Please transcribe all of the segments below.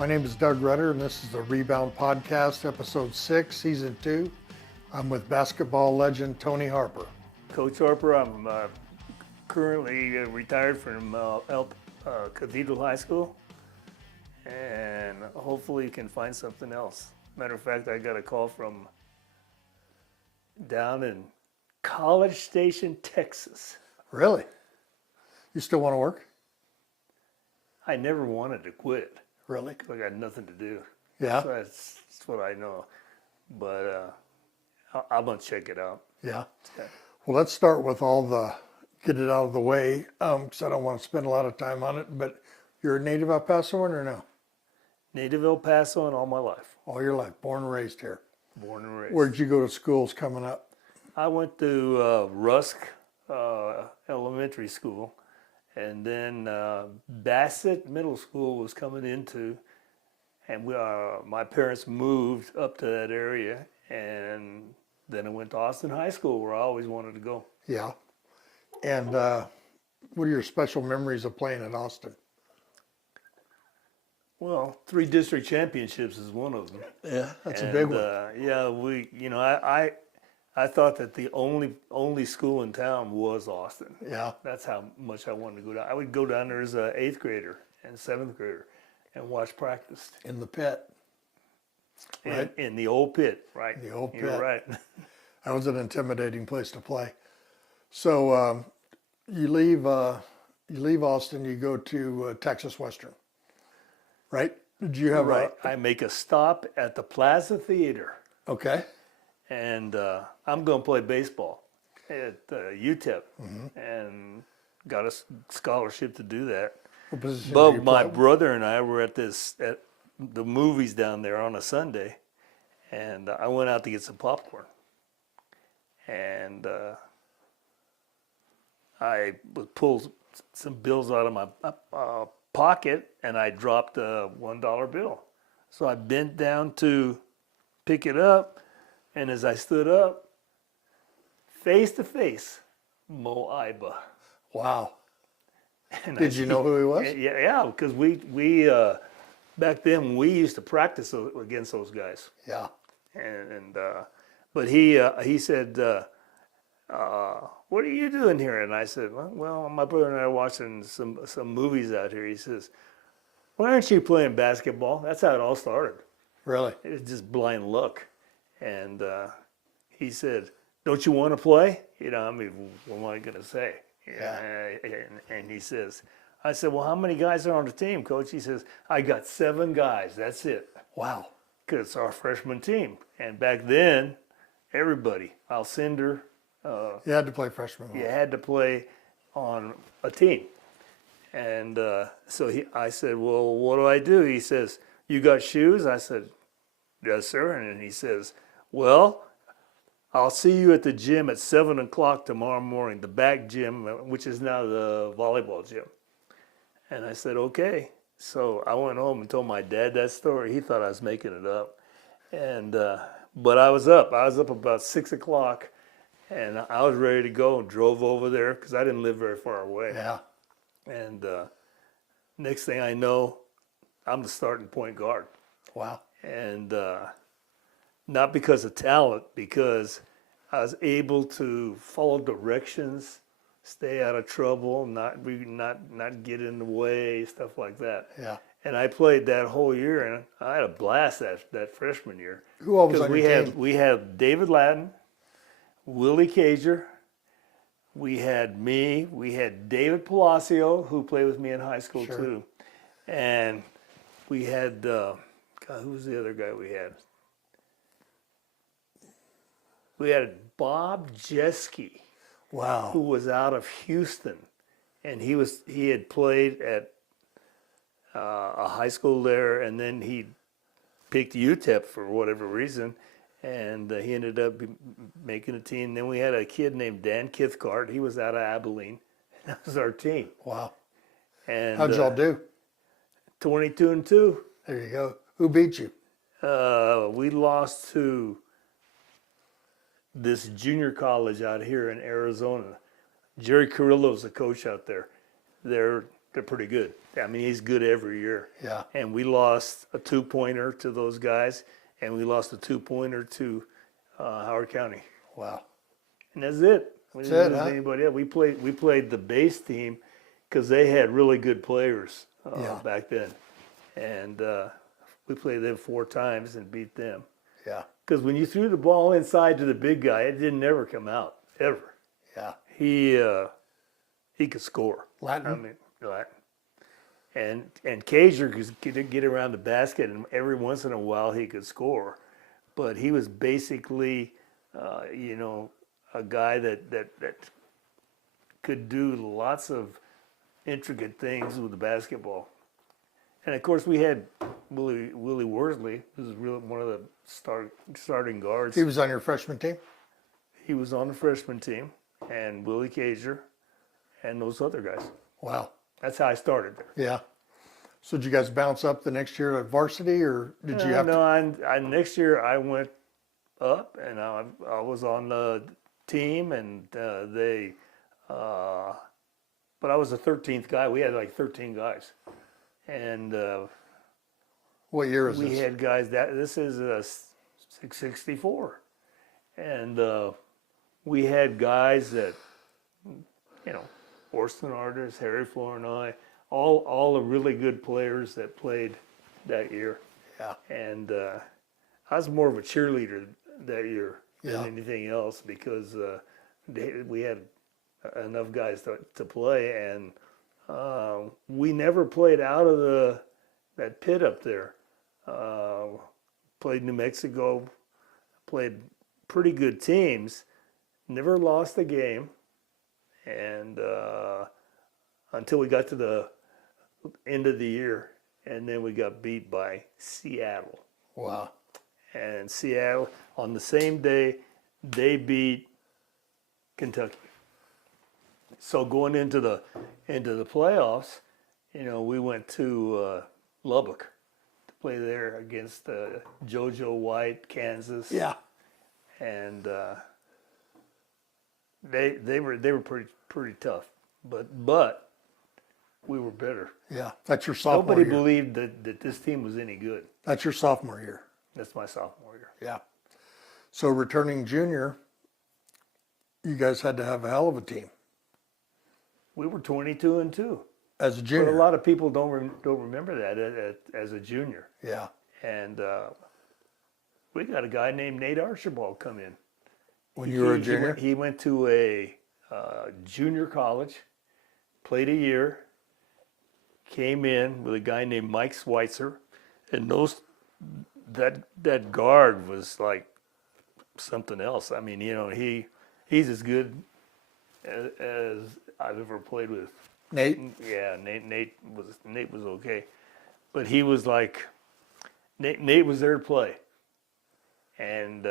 My name is Doug Rutter, and this is the Rebound Podcast, Episode 6, Season 2. I'm with basketball legend Tony Harper. Coach Harper, I'm currently retired from Cathedral High School, and hopefully can find something else. Matter of fact, I got a call from down in College Station, Texas. Really? You still want to work? I never wanted to quit. Really? 'Cause I got nothing to do. Yeah? So that's what I know. But I'm going to check it out. Yeah. Yeah. Well, let's start with get it out of the way, because I don't want to spend a lot of time on it, but you're a native El Pasoan or no? Native El Paso and all my life. All your life, born and raised here. Born and raised. Where'd you go to schools coming up? I went to Rusk Elementary School, and then Bassett Middle School was coming into, and my parents moved up to that area, and then I went to Austin High School, where I always wanted to go. Yeah. And what are your special memories of playing at Austin? Well, 3 district championships is one of them. Yeah, that's a big one. I thought that the only school in town was Austin. Yeah. That's how much I wanted to go down. I would go down there as an 8th grader and 7th grader and watch practice. In the pit. Right? In the old pit, right? The old pit. You're right. That was an intimidating place to play. So you leave Austin, you go to Texas Western, right? Did you have Right. I make a stop at the Plaza Theater, Okay. and I'm going to play baseball at UTEP, and got a scholarship to do that. What position do But you my play? brother and I were at the movies down there on a Sunday, and I went out to get some popcorn, and I would pull some bills out of my pocket, and I dropped a $1 bill. So I bent down to pick it up, and as I stood up, face to face, Mo Iba. Wow. And Did you know who he was? Yeah, because we back then we used to practice against those guys, Yeah. but he said, "What are you doing here?" And I said, "Well, my brother and I are watching some movies out here." He says, "Why aren't you playing basketball?" That's how it all started. Really? It was just blind luck, and he said, "Don't you want to play?" What am I going to say? Yeah. And he says, I said, "Well, how many guys are on the team, Coach?" He says, "I got 7 guys. That's it." Wow. Because it's our freshman team. And back then, everybody, Alcindor, You had to play freshman. you had to play on a team. And I said, "Well, what do I do?" He says, "You got shoes?" I said, "Yes, sir." And then he says, "Well, I'll see you at the gym at 7 o'clock tomorrow morning, the back gym, which is now the volleyball gym." And I said, "Okay." So I went home and told my dad that story. He thought I was making it up. And but I was up. I was up about 6 o'clock, and I was ready to go and drove over there because I didn't live very far away. Yeah. And next thing I know, I'm the starting point guard. Wow. And not because of talent, because I was able to follow directions, stay out of trouble, not get in the way, stuff like that. Yeah. And I played that whole year, and I had a blast that freshman year. Who all was Because on your team? we had David Lattin, Willie Cager, we had me, we had David Palacio, who played with me in high school Sure. too, and we had who was the other guy we had? We had Bob Jeske, Wow. who was out of Houston, and he had played at a high school there, and then he picked UTEP for whatever reason, and he ended up making a team. Then we had a kid named Dan Kithcart. He was out of Abilene. That was our team. Wow. And How'd y'all do? 22-2. There you go. Who beat you? We lost to this junior college out here in Arizona. Jerry Carrillo's the coach out there. they're pretty good. I mean, he's good every year. Yeah. And we lost a 2-pointer to those guys, and we lost a 2-pointer to Howard County. Wow. And that's it. We That's didn't it, lose huh? anybody else. We played the base team because they had really good players Yeah. back then, and we played them 4 times and beat them. Yeah. Because when you threw the ball inside to the big guy, it didn't ever come out ever. Yeah. He could score. Latin. I mean, Latin. And Cager could get around the basket, and every once in a while he could score, but he was basically, a guy that could do lots of intricate things with the basketball. And of course, we had Willie Worsley, who was really one of the starting guards. He was on your freshman team? He was on the freshman team, and Willie Cager, and those other guys. Wow. That's how I started there. Yeah. So did you guys bounce up the next year at varsity, or did you have to? No, next year I went up, and I was on the team, and but I was the 13th guy. We had like 13 guys, and What year is we this? had guys this is 664, and we had guys that, Orson Artis, Harry Flournoy, all the really good players that played that year. Yeah. And I was more of a cheerleader that year than Yeah. anything else because we had enough guys to play, and we never played out of that pit up there. Played New Mexico, played pretty good teams, never lost a game, and until we got to the end of the year, and then we got beat by Seattle. Wow. And Seattle, on the same day, they beat Kentucky. So going into the playoffs, we went to Lubbock to play there against JoJo White, Kansas. Yeah. And they were pretty tough, but we were better. Yeah. That's your sophomore Nobody year. believed that this team was any good. That's your sophomore year. That's my sophomore year. Yeah. So returning junior, you guys had to have a hell of a team We were 22-2. as a But junior. a lot of people don't remember that as a junior. Yeah. And we got a guy named Nate Archibald come in. When you were a junior. He went to a junior college, played a year, came in with a guy named Mike Schweitzer, and that guard was like something else. I mean, he's as good as I've ever played with. Nate. Yeah, Nate was okay, but he was like Nate was there to play, and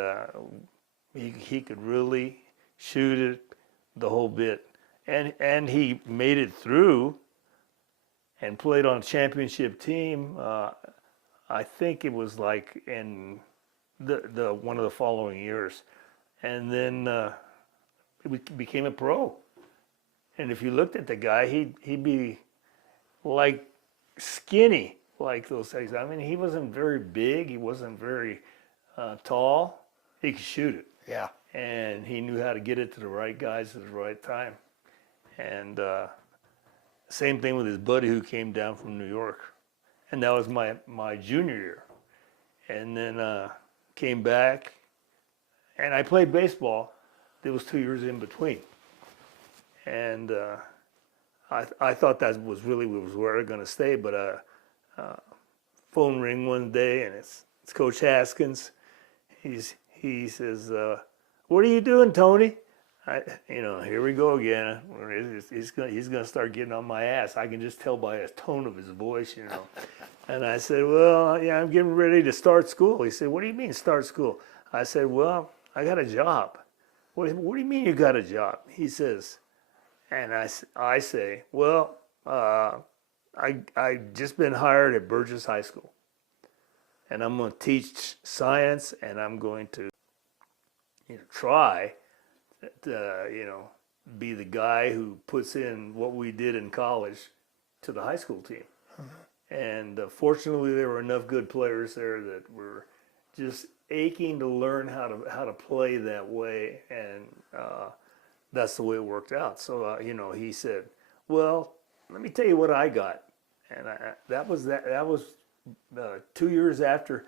he could really shoot it the whole bit, and he made it through, and played on a championship team. I think it was like in the one of the following years, and then he became a pro. And if you looked at the guy, he'd be like skinny, like those guys. I mean, he wasn't very big. He wasn't very tall. He could shoot it, Yeah. and he knew how to get it to the right guys at the right time. And same thing with his buddy who came down from New York, and that was my junior year. And then came back, and I played baseball. There was 2 years in between. And I thought that was really where I was going to stay, but phone ring one day, and it's Coach Haskins. He says, "What are you doing, Tony?" Here we go again. He's gonna start getting on my ass. I can just tell by the tone of his voice, And I said, "Well, yeah, I'm getting ready to start school." He said, "What do you mean start school?" I said, "Well, I got a job." What do you mean you got a job? He says. And I say, well, I just been hired at Burgess High School, and I'm going to teach science, and I'm going to, try to, be the guy who puts in what we did in college to the high school team. And fortunately, there were enough good players there that were just aching to learn how to play that way, and that's the way it worked out. So he said, "Well, let me tell you what I got," and that was 2 years after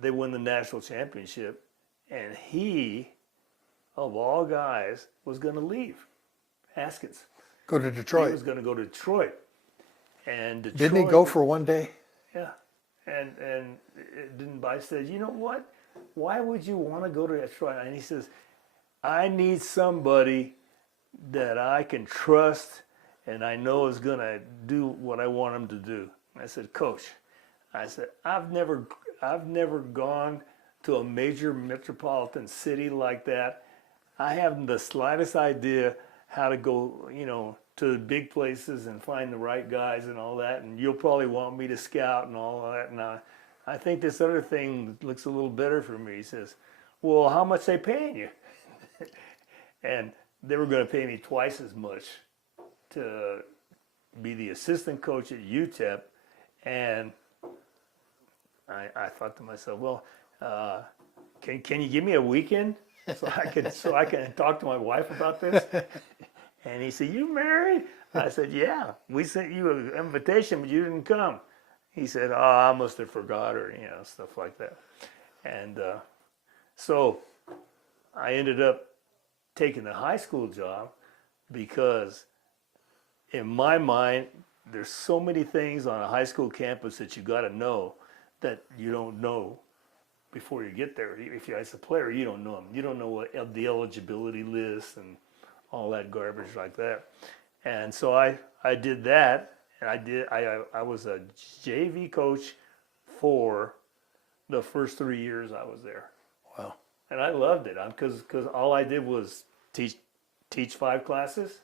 they won the national championship, and he, of all guys, was going to leave Haskins. Go to He Detroit. was going to go to Detroit. And Detroit, Didn't he go for one day? Yeah, and it didn't. I said, you know what? Why would you want to go to Detroit? And he says, I need somebody that I can trust and I know is going to do what I want him to do. I said, Coach, I said, I've never gone to a major metropolitan city like that. I haven't the slightest idea how to go, to the big places and find the right guys and all that. And you'll probably want me to scout and all that. And I think this other thing looks a little better for me. He says, well, how much they paying you? And they were going to pay me twice as much to be the assistant coach at UTEP. And I thought to myself, well, can you give me a weekend so I can talk to my wife about this? And he said, you married? I said, yeah. We sent you an invitation, but you didn't come. He said, oh, I must have forgot, or stuff like that. And so I ended up taking the high school job because in my mind, there's so many things on a high school campus that you got to know that you don't know before you get there. If you're as a player, you don't know them. You don't know what the eligibility list and all that garbage like that. And so I did that, and I was a JV coach for the first 3 years I was there. Wow. And I loved it because all I did was teach 5 classes,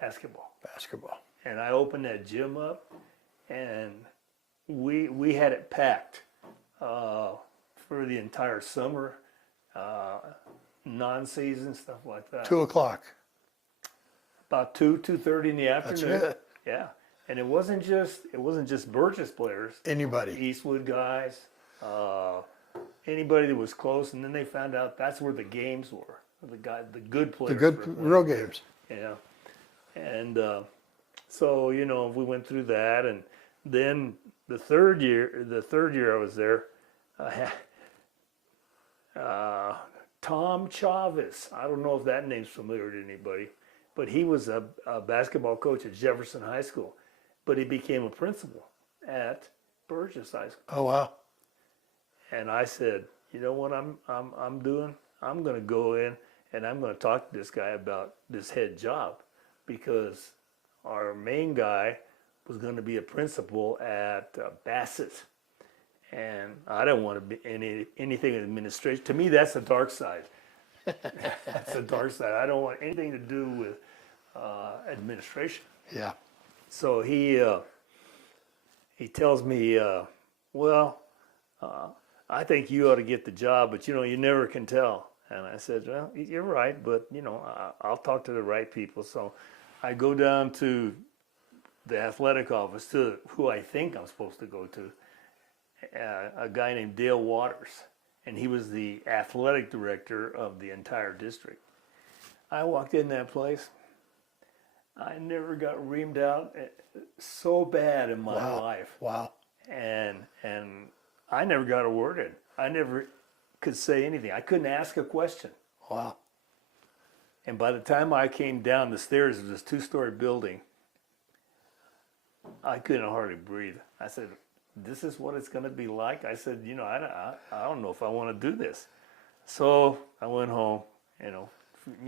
basketball. And I opened that gym up, and we had it packed for the entire summer, non-season, stuff like that. 2:00. About 2:30 in the afternoon. That's it. Yeah, and it wasn't just Burgess players. Anybody. Eastwood guys, anybody that was close, and then they found out that's where the games were. The good players. The good were playing. real games. Yeah, and so we went through that, and then the third year I was there, Tom Chavez. I don't know if that name's familiar to anybody, but he was a basketball coach at Jefferson High School, but he became a principal at Burgess High School. Oh wow. And I said, you know what I'm doing? I'm going to go in and I'm going to talk to this guy about this head job, because our main guy was going to be a principal at Bassett. And I don't want to be anything in administration. To me, that's the dark side. That's the dark side. I don't want anything to do with administration. Yeah. So he tells me, well, I think you ought to get the job, but you never can tell. And I said, well, you're right, but I'll talk to the right people. So I go down to the athletic office, to who I think I'm supposed to go to, a guy named Dale Waters, and he was the athletic director of the entire district. I walked in that place. I never got reamed out so bad in my life. Wow. And I never got a word in. I never could say anything. I couldn't ask a question. Wow. And by the time I came down the stairs of this 2-story building, I couldn't hardly breathe. I said, this is what it's going to be like? I said, I don't know if I want to do this. So I went home, you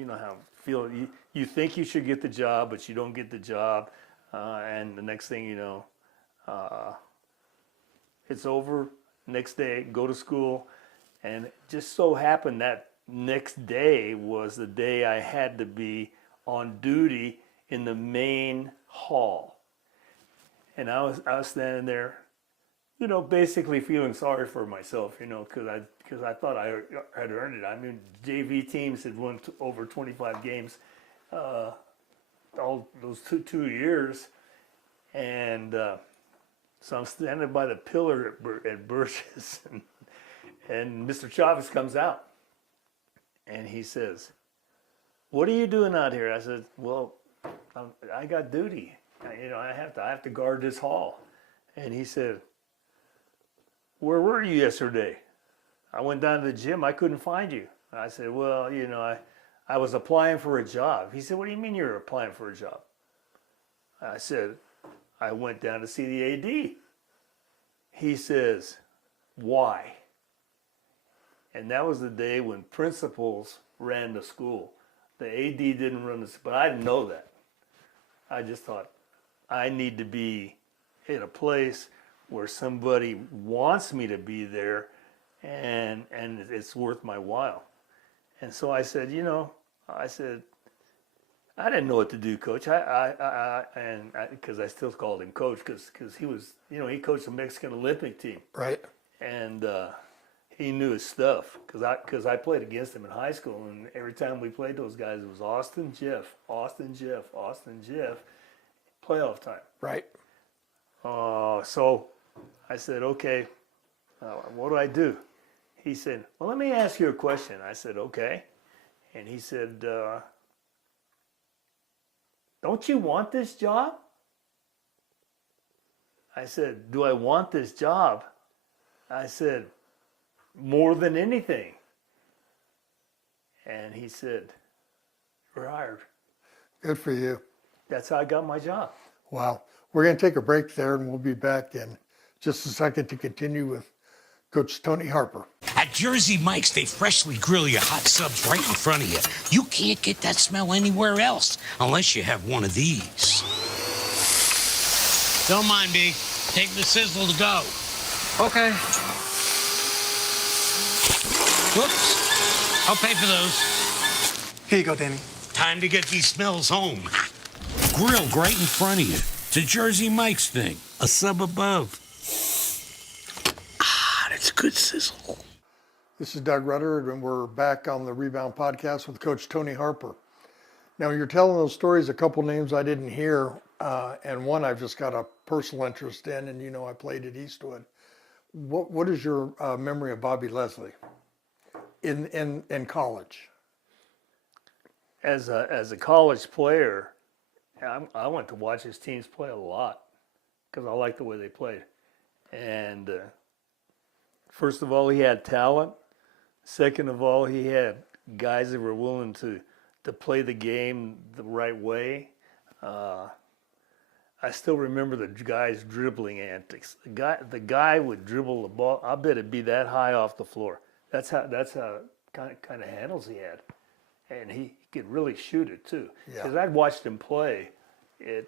know how I feel. You think you should get the job, but you don't get the job. And the next thing you know, it's over. Next day, go to school. And it just so happened that next day was the day I had to be on duty in the main hall. And I was standing there, basically feeling sorry for myself, because I thought I had earned it. I mean, JV teams had won over 25 games all those two years, and so I'm standing by the pillar at Birch's, and Mr. Chavez comes out, and he says, "What are you doing out here?" I said, "Well, I got duty. I have to guard this hall." And he said, "Where were you yesterday?" "I went down to the gym. I couldn't find you." I said, "Well, I was applying for a job." He said, "What do you mean you're applying for a job?" I said, "I went down to see the AD." He says, "Why?" And that was the day when principals ran the school. The AD didn't run the school, but I didn't know that. I just thought, I need to be in a place where somebody wants me to be there, and it's worth my while. And so I said, I didn't know what to do, Coach. Because I still called him Coach because he was, he coached the Mexican Olympic team, Right. and he knew his stuff because I played against him in high school, and every time we played those guys, it was Austin, Jeff, Austin, Jeff, Austin, Jeff, playoff time. Right. So I said, okay, what do I do? He said, well, let me ask you a question. I said, okay. And he said, don't you want this job? I said, do I want this job? I said, more than anything. And he said, you're hired. Good for you. That's how I got my job. Wow. We're going to take a break there, and we'll be back in just a second to continue with Coach Tony Harper. At Jersey Mike's, they freshly grill your hot subs right in front of you. You can't get that smell anywhere else unless you have one of these. Don't mind me. Take the sizzle to go. Okay. Whoops. I'll pay for those. Here you go, Danny. Time to get these smells home. Grilled right in front of you. It's a Jersey Mike's thing. A sub above. Ah, that's good sizzle. This is Doug Rutter, and we're back on the Rebound podcast with Coach Tony Harper. Now, you're telling those stories, a couple names I didn't hear, and one I've just got a personal interest in, and I played at Eastwood. What is your memory of Bobby Leslie in college? As a college player, I went to watch his teams play a lot because I liked the way they played. And first of all, he had talent. Second of all, he had guys that were willing to play the game the right way. I still remember the guy's dribbling antics. The guy would dribble the ball. I bet it'd be that high off the floor. That's how kind of handles he had, and he could really shoot it too. Yeah. Because I'd watched him play at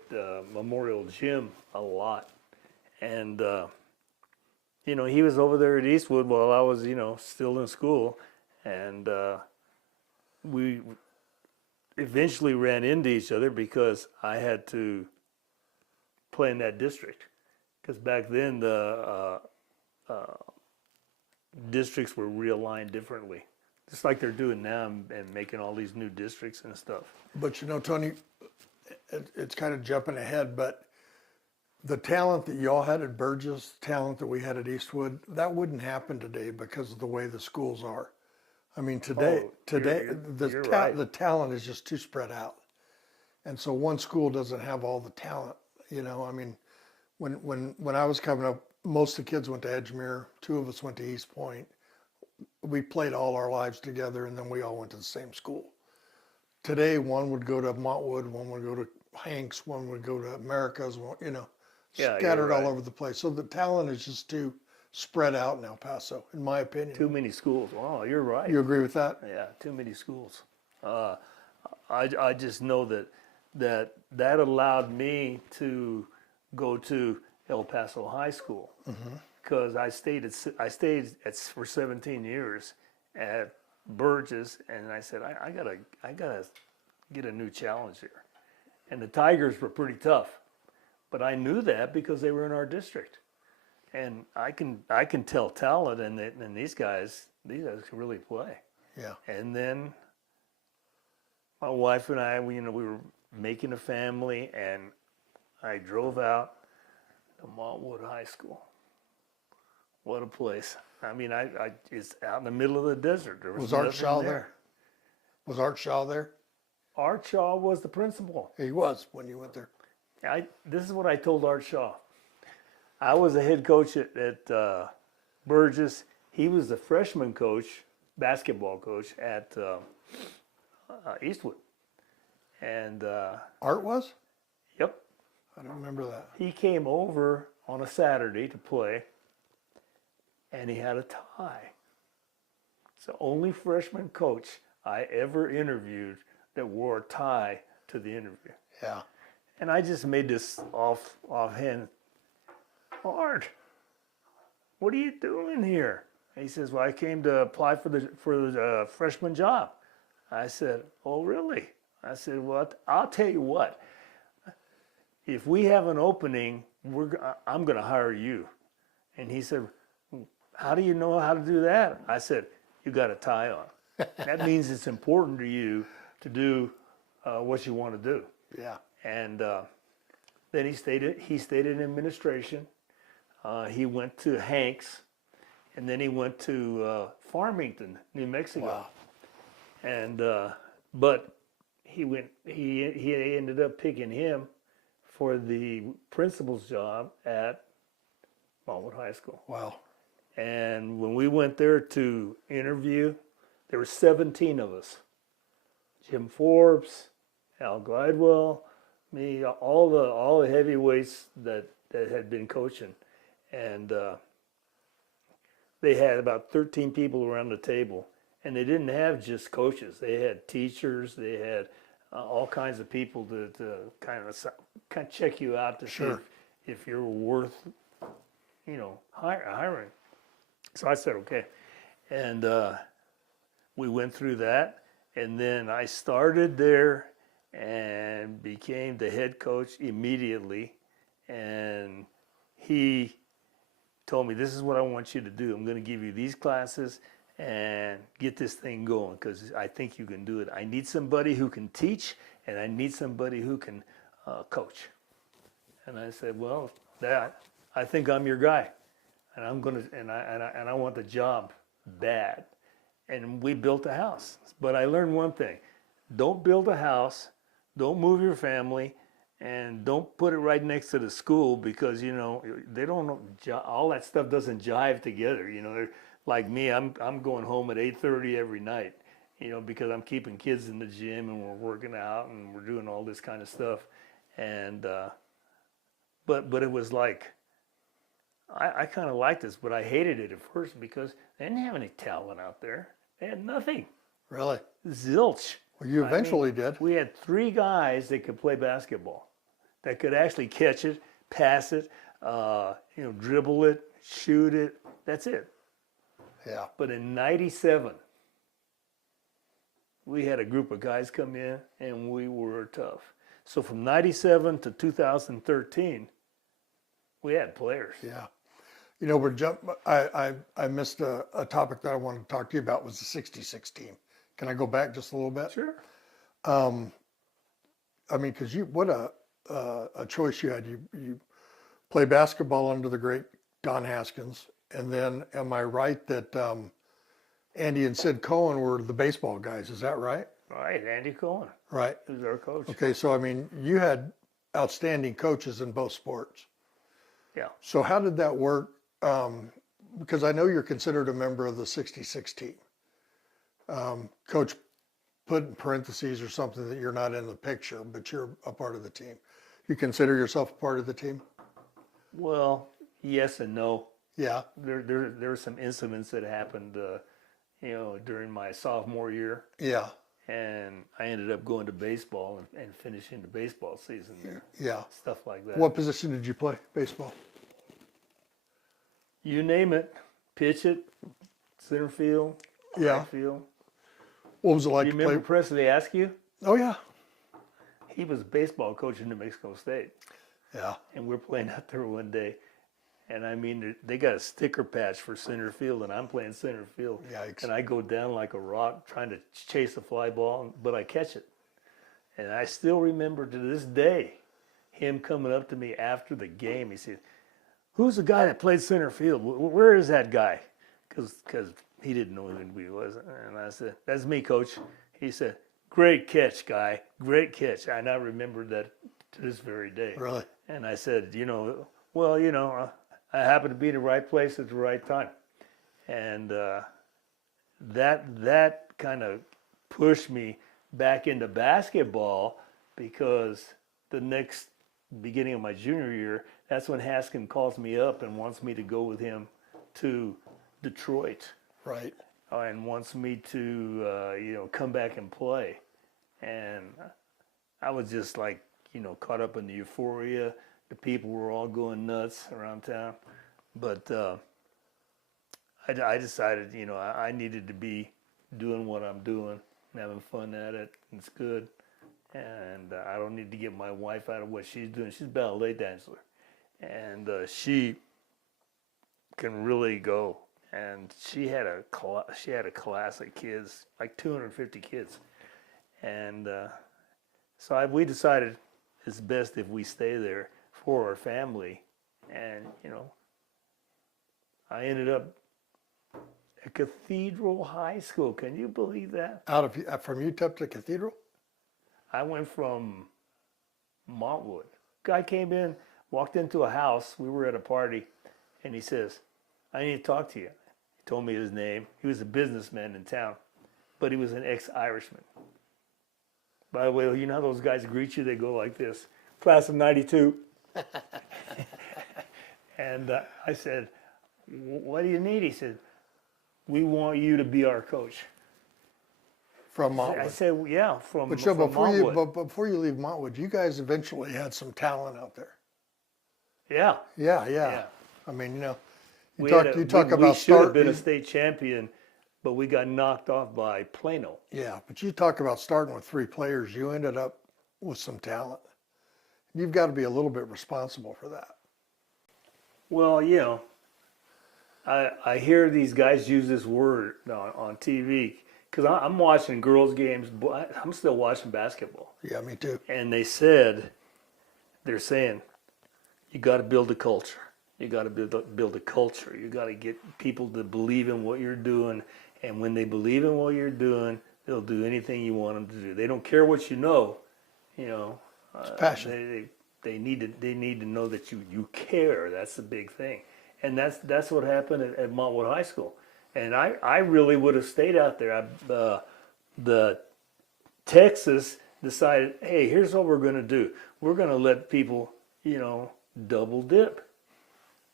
Memorial Gym a lot, and he was over there at Eastwood while I was still in school, and we eventually ran into each other because I had to play in that district, because back then the districts were realigned differently, just like they're doing now and making all these new districts and stuff. But Tony, it's kind of jumping ahead, but the talent that y'all had at Burgess, talent that we had at Eastwood, that wouldn't happen today because of the way the schools are. I mean, today you're right. The talent is just too spread out, and so one school doesn't have all the talent. I mean, when I was coming up, most of the kids went to Edgemere. 2 of us went to East Point. We played all our lives together, and then we all went to the same school. Today, one would go to Montwood, one would go to Hanks, one would go to America's, scattered right. all over the place. So the talent is just too spread out in El Paso, in my opinion. Too many schools. Oh, you're right. You agree with that? Yeah, too many schools. I just know that allowed me to go to El Paso High School, because I stayed for 17 years at Burgess, and I said I gotta get a new challenge here. And the Tigers were pretty tough, but I knew that because they were in our district, and I can tell talent, and these guys can really play. Yeah. And then my wife and I, we were making a family, and I drove out to Montwood High School. What a place. I mean, it's out in the middle of the desert. There Was Art nothing Shaw there? Was Art Shaw there? Art Shaw was the principal. He was when you went there. This is what I told Art Shaw. I was a head coach at Burgess. He was the freshman coach, basketball coach at Eastwood. And Art was? yep, I don't remember that. he came over on a Saturday to play, and he had a tie. It's the only freshman coach I ever interviewed that wore a tie to the interview. Yeah. And I just made this offhand, Art, what are you doing here? And he says, well, I came to apply for the freshman job. I said, oh, really? I said, well, I'll tell you what. If we have an opening, I'm going to hire you. And he said, how do you know how to do that? I said, you got a tie on. That means it's important to you to do what you want to do. Yeah. And then he stayed in administration. He went to Hanks, and then he went to Farmington, New Mexico. Wow. And but he ended up picking him for the principal's job at Montwood High School. Wow. And when we went there to interview, there were 17 of us. Jim Forbes, Al Glidewell, me, all the heavyweights that had been coaching. And they had about 13 people around the table. And they didn't have just coaches. They had teachers. They had all kinds of people to kind of check you out to see if you're worth, hiring. So I said, okay. And we went through that. And then I started there and became the head coach immediately. And he told me, this is what I want you to do. I'm going to give you these classes and get this thing going because I think you can do it. I need somebody who can teach, and I need somebody who can coach. And I said, well, I think I'm your guy, and I'm gonna and I want the job bad. And we built a house. But I learned one thing: don't build a house, don't move your family, and don't put it right next to the school because they don't all that stuff doesn't jive together. They're like me. I'm going home at 8:30 every night, because I'm keeping kids in the gym and we're working out and we're doing all this kind of stuff. And but it was like I kind of liked this, but I hated it at first because they didn't have any talent out there. They had nothing. Really? Zilch. Well, you eventually did. We had 3 guys that could play basketball, that could actually catch it, pass it, dribble it, shoot it. That's it. Yeah. But in '97, we had a group of guys come in, and we were tough. So from '97 to 2013, we had players. Yeah. I missed a topic that I wanted to talk to you about was the '66 team. Can I go back just a little bit? Sure. Because what a choice you had. You play basketball under the great Don Haskins, and then am I right that Andy and Sid Cohen were the baseball guys? Is that right? Right, Andy Cohen. Right. Who's our coach. Okay, so you had outstanding coaches in both sports. Yeah. So how did that work? Because I know you're considered a member of the '66 team. Coach put in parentheses or something that you're not in the picture, but you're a part of the team. You consider yourself a part of the team? Well, yes and no. Yeah. There were some incidents that happened, during my sophomore year. Yeah. And I ended up going to baseball and finishing the baseball season there. Yeah. Stuff like that. What position did you play baseball? You name it. Pitch it, center field, Yeah. right field. What was it like You to remember play? Presley Askew? Oh, yeah. He was a baseball coach in New Mexico State. Yeah. And we're playing out there one day. And they got a sticker patch for center field, and I'm playing center field. Yikes. And I go down like a rock trying to chase a fly ball, but I catch it. And I still remember to this day him coming up to me after the game. He said, "Who's the guy that played center field? Where is that guy?" Because he didn't know who he was. And I said, "That's me, Coach." He said, "Great catch, guy. Great catch." And I remember that to this very day. Really? And I said, well, I happened to be in the right place at the right time. And that kind of pushed me back into basketball, because the next beginning of my junior year, that's when Haskin calls me up and wants me to go with him to Detroit, Right. and wants me to come back and play. And I was just like, caught up in the euphoria. The people were all going nuts around town. But I decided, I needed to be doing what I'm doing, having fun at it. It's good. And I don't need to get my wife out of what she's doing. She's a ballet dancer. And she can really go. And she had a class of kids, like 250 kids. And so we decided it's best if we stay there for our family. And, I ended up at Cathedral High School. Can you believe that? From UTEP to Cathedral? I went from Montwood. Guy came in, walked into a house. We were at a party, and he says, "I need to talk to you." He told me his name. He was a businessman in town, but he was an ex-Irishman. By the way, you know how those guys greet you? They go like this, "Class of '92." And I said, "What do you need?" He said, "We want you to be our coach." From I Montwood. said, "Yeah, from But Montwood." before you leave Montwood, you guys eventually had some talent out there. Yeah. Yeah. I mean, you We talk we about should have start. been a state champion, but we got knocked off by Plano. Yeah, but you talk about starting with 3 players. You ended up with some talent. You've got to be a little bit responsible for that. Well, I hear these guys use this word on TV, because I'm watching girls' games, but I'm still watching basketball. Yeah, me too. And they're saying, you got to build a culture. You got to build a culture. You got to get people to believe in what you're doing. And when they believe in what you're doing, they'll do anything you want them to do. They don't care what you know. It's passion. They need to know that you care. That's the big thing. And that's what happened at Montwood High School. And I really would have stayed out there. The Texas decided, hey, here's what we're going to do. We're going to let people, double dip.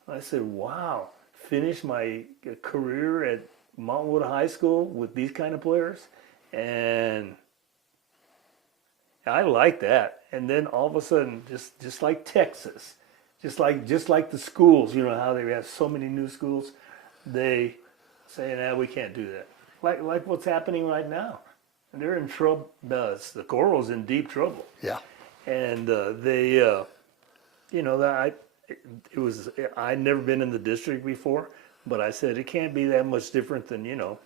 I said, wow, finish my career at Montwood High School with these kind of players? And I like that. And then all of a sudden, just like Texas, just like the schools, how they have so many new schools, they say, "Nah, we can't do that." Like what's happening right now. And they're in trouble. The Coral's in deep trouble. Yeah. And I'd never been in the district before, but I said it can't be that much different than,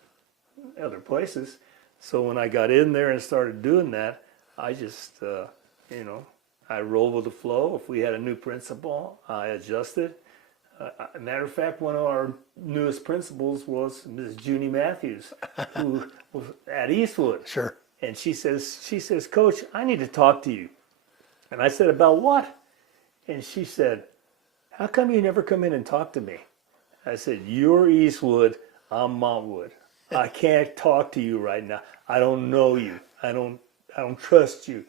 other places. So when I got in there and started doing that, I just, I rolled with the flow. If we had a new principal, I adjusted. Matter of fact, one of our newest principals was Ms. Junie Matthews, who was at Eastwood. Sure. And she says, "Coach, I need to talk to you." And I said, "About what?" And she said, "How come you never come in and talk to me?" I said, "You're Eastwood, I'm Montwood. I can't talk to you right now. I don't know you. I don't trust you.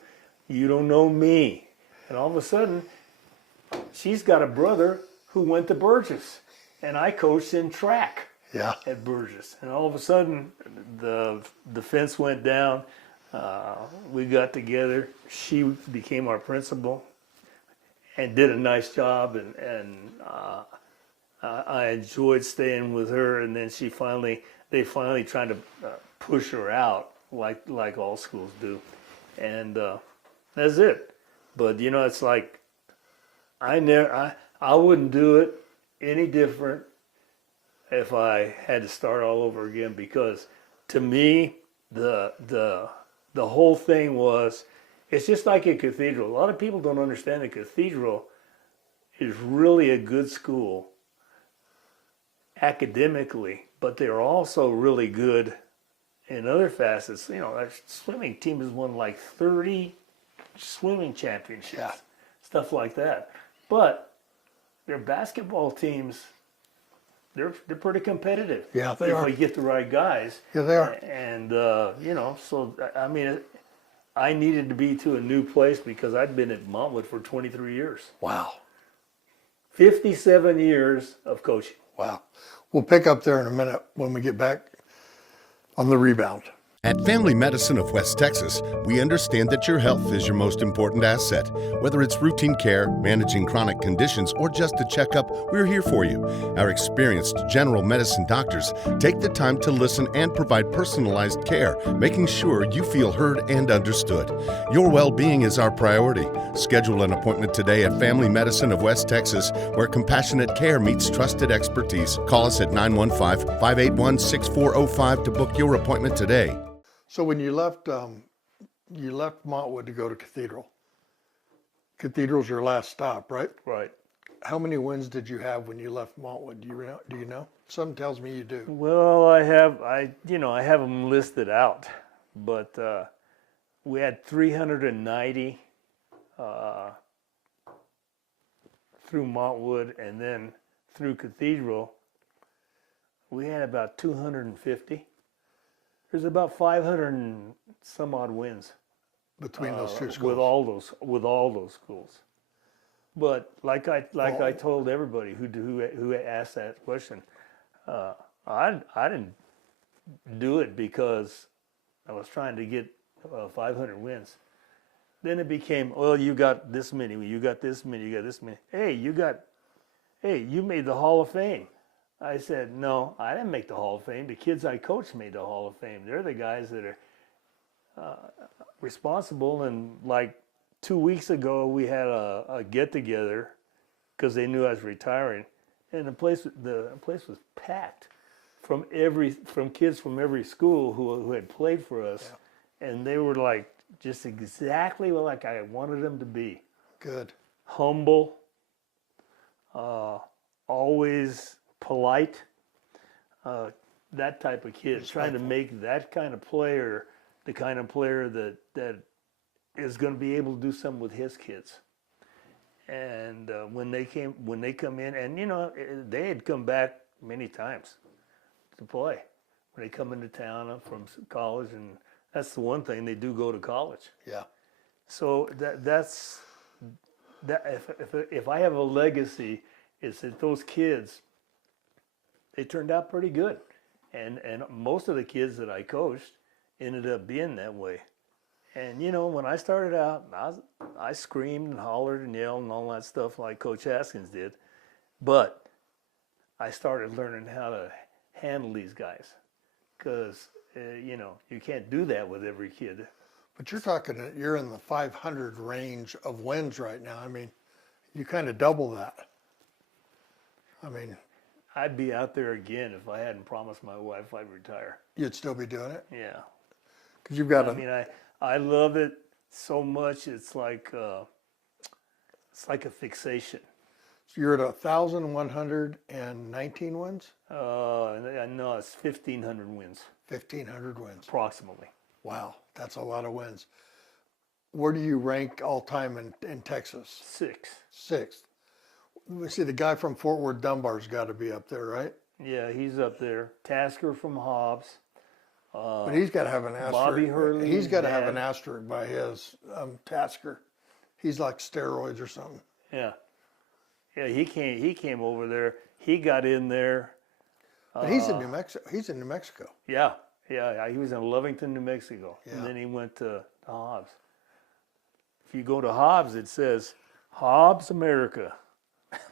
You don't know me." And all of a sudden, she's got a brother who went to Burgess, and I coached in track at Burgess. And all of a sudden, the fence went down. We got together. She became our principal and did a nice job, and I enjoyed staying with her. And then they finally tried to push her out, like all schools do, and that's it. But it's like I wouldn't do it any different if I had to start all over again, because to me the whole thing was, It's just like a cathedral. A lot of people don't understand the cathedral is really a good school academically, but they're also really good in other facets. You know, our swimming team has won like 30 swimming championships, Yeah. stuff like that. But their basketball teams, they're pretty competitive. Yeah, they if are. we get the right guys. Yeah, they are. And you know, so I mean, I needed to be to a new place because I'd been at Montwood for 23 years. Wow. 57 years of coaching. Wow. We'll pick up there in a minute when we get back on the rebound. At Family Medicine of West Texas, we understand that your health is your most important asset. Whether it's routine care, managing chronic conditions, or just a checkup, we're here for you. Our experienced general medicine doctors take the time to listen and provide personalized care, making sure you feel heard and understood. Your well-being is our priority. Schedule an appointment today at Family Medicine of West Texas, where compassionate care meets trusted expertise. Call us at 915-581-6405 to book your appointment today. So when you left Montwood to go to Cathedral. Cathedral's your last stop, right? Right. How many wins did you have when you left Montwood? Do you know? Something tells me you do. Well, I have them listed out, but we had 390 through Montwood, and then through Cathedral, we had about 250. There's about 500 and some odd wins Between those two schools. with all those schools. But like I told everybody who asked that question, I didn't do it because I was trying to get 500 wins. Then it became, well, you got this many, you got this many, you got this many. Hey, you made the Hall of Fame. I said, no, I didn't make the Hall of Fame. The kids I coached made the Hall of Fame. They're the guys that are responsible. And like 2 weeks ago, we had a get-together because they knew I was retiring. And the place was packed from kids from every school who had played for us. Yeah. And they were like just exactly like I wanted them to be. Good. Humble, always polite, that type of kid. Respectful. Trying to make that kind of player the kind of player that is going to be able to do something with his kids. And when they come in, and you know, they had come back many times to play when they come into town from college, and that's the one thing, they do go to college. Yeah. So that's if I have a legacy, it's that those kids, they turned out pretty good, and most of the kids that I coached ended up being that way. And you know, when I started out, I screamed and hollered and yelled and all that stuff like Coach Haskins did, but I started learning how to handle these guys, because you know, you can't do that with every kid. But you're in the 500 range of wins right now. I mean, you kind of double that. I mean, I'd be out there again if I hadn't promised my wife I'd retire. You'd still be doing it? Yeah. Because you've got I mean, I love it so much. It's like a fixation. So you're at 1,119 wins? No, it's 1,500 wins. 1,500 wins. Approximately. Wow, that's a lot of wins. Where do you rank all time in Texas? Sixth. We see the guy from Fort Worth Dunbar's got to be up there, right? Yeah, he's up there. Tasker from Hobbs. But he's got to have an asterisk. Bobby Hurley. He's got to have an asterisk by his Tasker. He's like steroids or something. Yeah. Yeah, he came over there. He got in there. But he's in New Mexico. He's in New Mexico. Yeah. He was in Lovington, New Mexico. Yeah. And then he went to Hobbs. If you go to Hobbs, it says, Hobbs, America.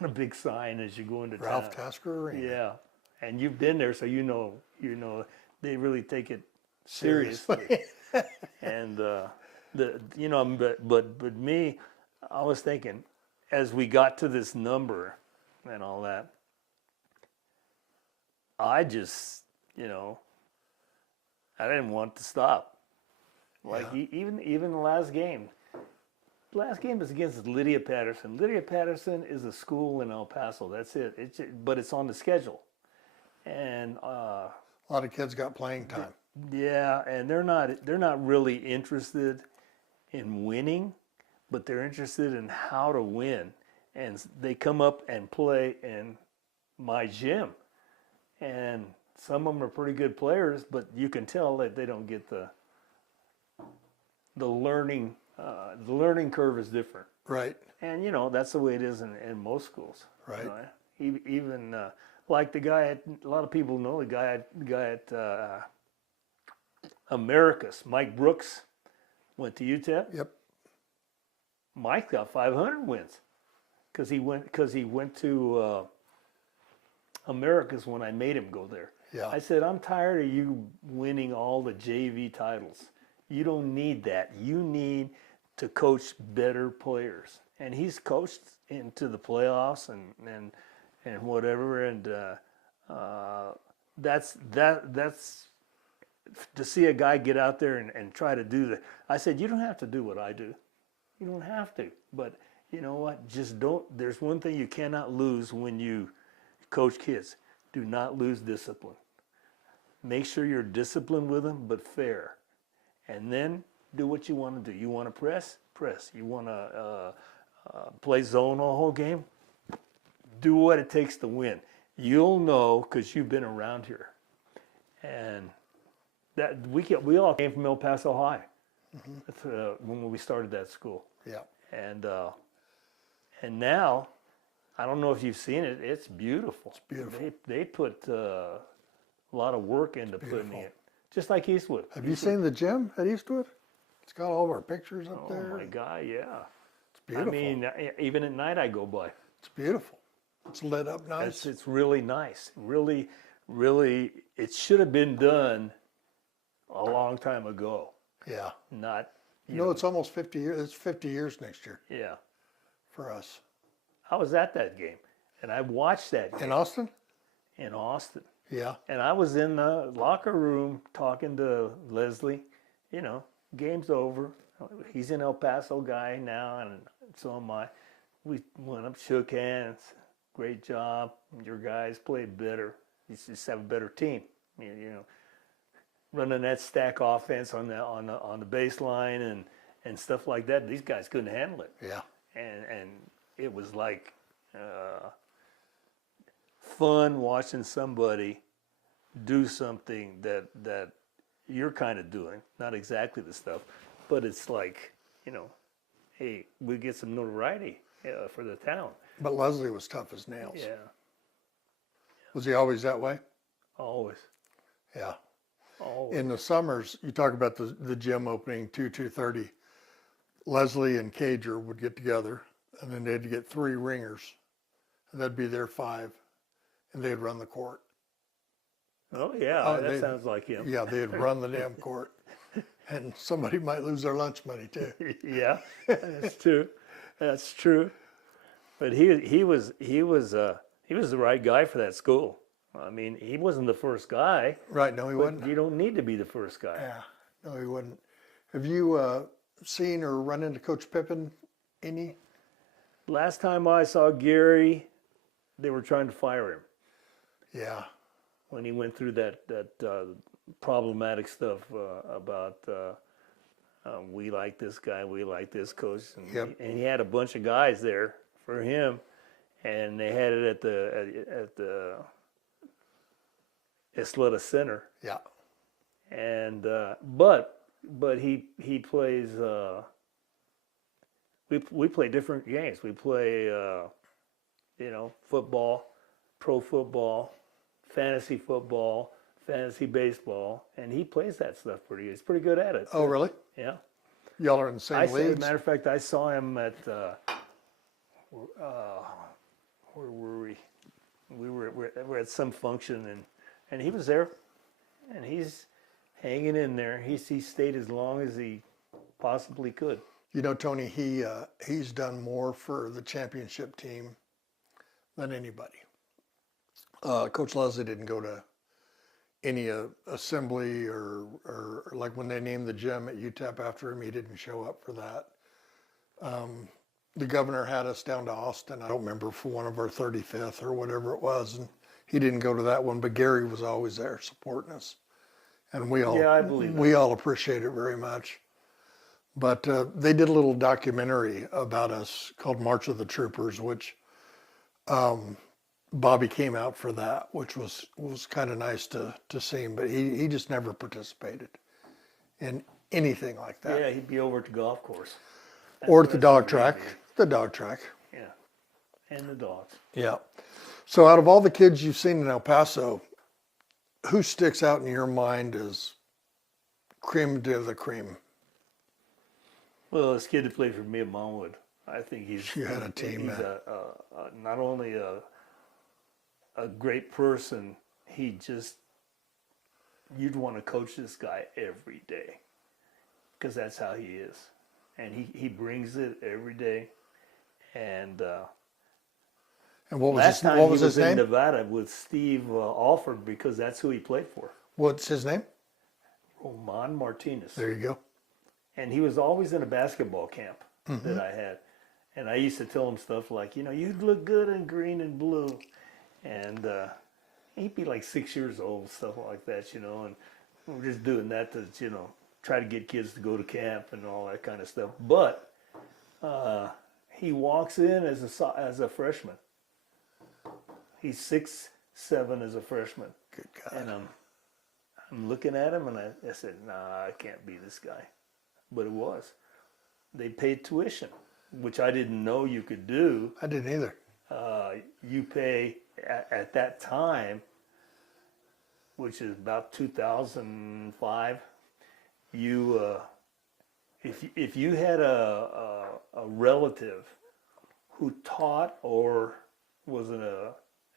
A big sign as you go into town. Ralph Tasker Arena. Yeah. And you've been there, so you know they really take it seriously. And but me, I was thinking, as we got to this number and all that, I just, I didn't want to stop. Like even the last game, last game was against Lydia Patterson. Lydia Patterson is a school in El Paso. That's it. But it's on the schedule. And A lot of kids got playing time. yeah, and they're not really interested in winning, but they're interested in how to win. And they come up and play in my gym. And some of them are pretty good players, but you can tell that they don't get the learning curve is different. Right. And that's the way it is in most schools. Right. Even like the guy at, a lot of people know the guy at Americas, Mike Brooks, went to UTEP. Yep. Mike got 500 wins because he went to Americas when I made him go there. Yeah. I said, I'm tired of you winning all the JV titles. You don't need that. You need to coach better players. And he's coached into the playoffs and whatever. And that's to see a guy get out there and try to do that. I said, you don't have to do what I do. You don't have to. But you know what? Just don't. There's one thing you cannot lose when you coach kids. Do not lose discipline. Make sure you're disciplined with them, but fair. And then do what you want to do. You want to press? Press. You want to play zone all whole game? Do what it takes to win. You'll know because you've been around here. And that we all came from El Paso High. Mm-hmm. That's, when we started that school. Yeah. And now, I don't know if you've seen it. It's beautiful. It's beautiful. They put a lot of work into putting it, just like Eastwood. Have you seen the gym at Eastwood? It's got all of our pictures up there. Oh my God, yeah. It's beautiful. I mean, even at night I go by. It's beautiful. It's lit up nice. It's really nice. Really, really, it should have been done a long time ago. Yeah. Not, No, it's almost 50 years. It's 50 years next year yeah. for us. I was at that game, and I watched that game In Austin? in Austin. Yeah. And I was in the locker room talking to Leslie. Game's over. He's an El Paso guy now, and so am I. We went up, shook hands. Great job. Your guys played better. You just have a better team. Running that stack offense on the baseline and stuff like that. These guys couldn't handle it. Yeah. And it was like fun watching somebody do something that you're kind of doing, not exactly the stuff, but it's like, hey, we get some notoriety for the town. But Leslie was tough as nails. Yeah, Was he always that way? always. Yeah. Always. In the summers, you talk about the gym opening 2:30. Leslie and Cager would get together, and then they'd get 3 ringers, and that'd be their 5, and they'd run the court. Oh yeah, that sounds like him. Yeah, they'd run the damn court, and somebody might lose their lunch money too. Yeah, that's true. That's true. But he was the right guy for that school. I mean, he wasn't the first guy. Right? No, he But wasn't. you don't need to be the first guy. Yeah, no, he wouldn't. Have you seen or run into Coach Pippin any? Last time I saw Gary, they were trying to fire him Yeah, when he went through that problematic stuff about we like this guy, we like this coach, and, Yep. and he had a bunch of guys there for him, and they had it at the Isleta Center, yeah, and but he plays. We play different games. We play football, pro football, fantasy football, fantasy baseball, and he plays that stuff pretty good. He's pretty good at it. Oh, really? Yeah. Y'all are in the same As a leagues? matter of fact, I saw him at where were we? We were at some function, and he was there, and he's hanging in there. He stayed as long as he possibly could. You know, Tony, he's done more for the championship team than anybody. Coach Leslie didn't go to any assembly or like when they named the gym at UTEP after him, he didn't show up for that. The governor had us down to Austin. I don't remember, for one of our 35th or whatever it was, and he didn't go to that one, but Gary was always there supporting us, and Yeah, I believe we all appreciate it very much. But they did a little documentary about us called March of the Troopers, which Bobby came out for that, which was kind of nice to see him, but he just never participated in anything like that. Yeah, he'd be over at the golf course. Or at the That's dog what track. he'd be. The dog track. Yeah, and the dogs. Yeah. So out of all the kids you've seen in El Paso, who sticks out in your mind as creme de la creme? Well, this kid that played for me at Monwood, I think You had a team, He's man. not only a great person, you'd want to coach this guy every day, because that's how he is, and he brings it every day. And what was last his, time what he was was his in name? Nevada with Steve Alford, because that's who he played for, What's his name? Roman Martinez. There you go. And he was always in a basketball camp that I had. And I used to tell him stuff like, you look good in green and blue. And he'd be like 6 years old, stuff like that, and we're just doing that to, try to get kids to go to camp and all that kind of stuff. But he walks in as a freshman. He's 6'7" as a freshman. Good God. And I'm looking at him, and I said, nah, I can't be this guy. But it was. They paid tuition, which I didn't know you could do. I didn't either. You pay at that time, which is about 2005. You, if you had a relative who taught or was an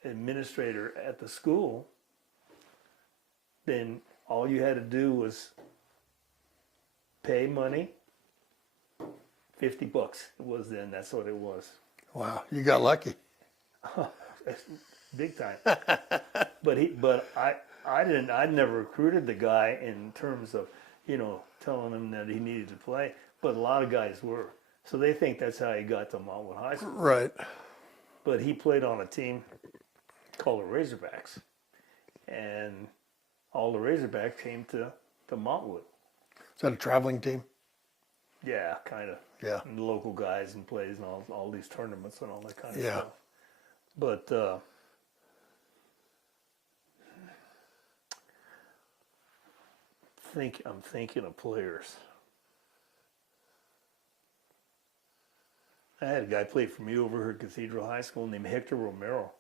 administrator at the school, then all you had to do was pay money. $50 it was then. That's what it was. Wow, you got lucky. Big time. but I never recruited the guy in terms of, telling him that he needed to play. But a lot of guys were. So they think that's how he got to Montwood High School. Right. But he played on a team called the Razorbacks. And all the Razorbacks came to Montwood. Is that a traveling team? Yeah, kind of. Yeah. And the local guys and plays and all these tournaments and all that kind of Yeah. stuff. But I'm thinking of players. I had a guy play for me over here at Cathedral High School named Hector Romero.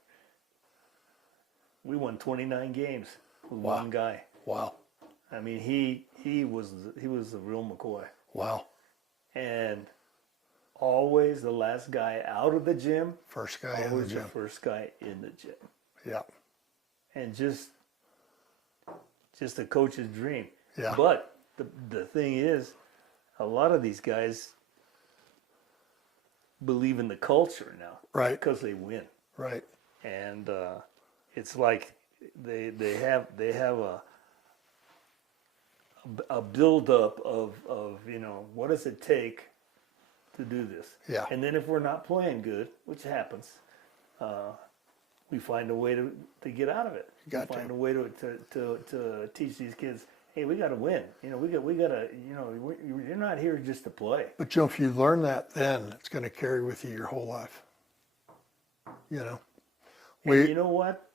We won 29 games with Wow. one guy. Wow. I mean, he was the real McCoy. Wow. And always the last guy out of the gym, First guy in the always the gym. first guy in the gym. Yeah. And just a coach's dream. Yeah. But the thing is, a lot of these guys believe in the culture now, Right. because they win, Right. and it's like they have a buildup of what does it take to do this, Yeah. and then if we're not playing good, which happens, we find a way to get out of it. Got we to. find a way to teach these kids, hey, we got to win. We got to. You're not here just to play. But if you learn that, then it's going to carry with you your whole life. And you know what?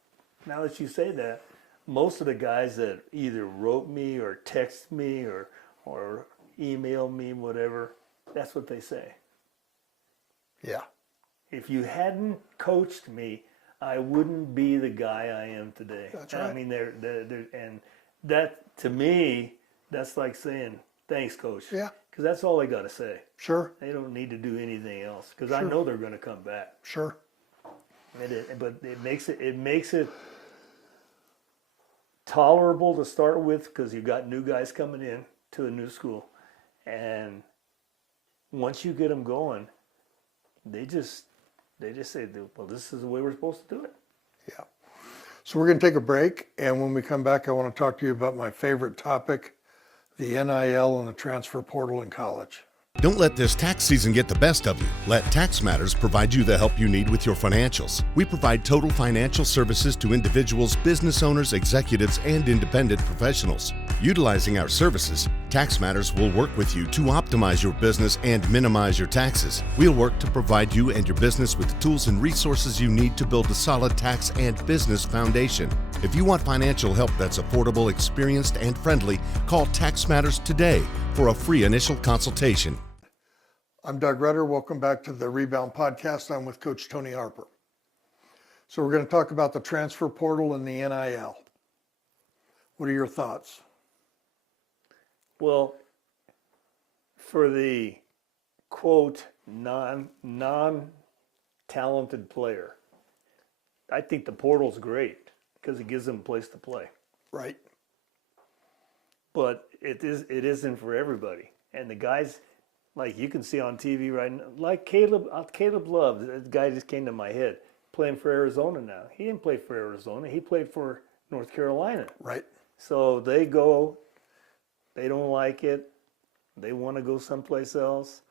Now that you say that, most of the guys that either wrote me or text me or emailed me, whatever, that's what they say. Yeah. If you hadn't coached me, I wouldn't be the guy I am today. That's I right. mean, and that to me, that's like saying thanks, coach. Yeah. Because that's all they got to say. Sure. They don't need to do anything else. Because I Sure. know they're going to come back. Sure. But it makes it tolerable to start with, because you've got new guys coming in to a new school, and once you get them going, they just say, well, this is the way we're supposed to do it. Yeah. So we're going to take a break, and when we come back, I want to talk to you about my favorite topic, the NIL and the transfer portal in college. Don't let this tax season get the best of you. Let Tax Matters provide you the help you need with your financials. We provide total financial services to individuals, business owners, executives, and independent professionals. Utilizing our services, Tax Matters will work with you to optimize your business and minimize your taxes. We'll work to provide you and your business with the tools and resources you need to build a solid tax and business foundation. If you want financial help that's affordable, experienced, and friendly, call Tax Matters today for a free initial consultation. I'm Doug Rutter. Welcome back to the Rebound podcast. I'm with Coach Tony Harper. So we're going to talk about the transfer portal and the NIL. What are your thoughts? Well, for the quote non-talented player, I think the portal's great because it gives them a place to play. Right. But it isn't for everybody. And the guys, like you can see on TV right now, like Caleb Love, the guy just came to my head, playing for Arizona now. He didn't play for Arizona. He played for North Carolina. Right. So they go, they don't like it, they want to go someplace else,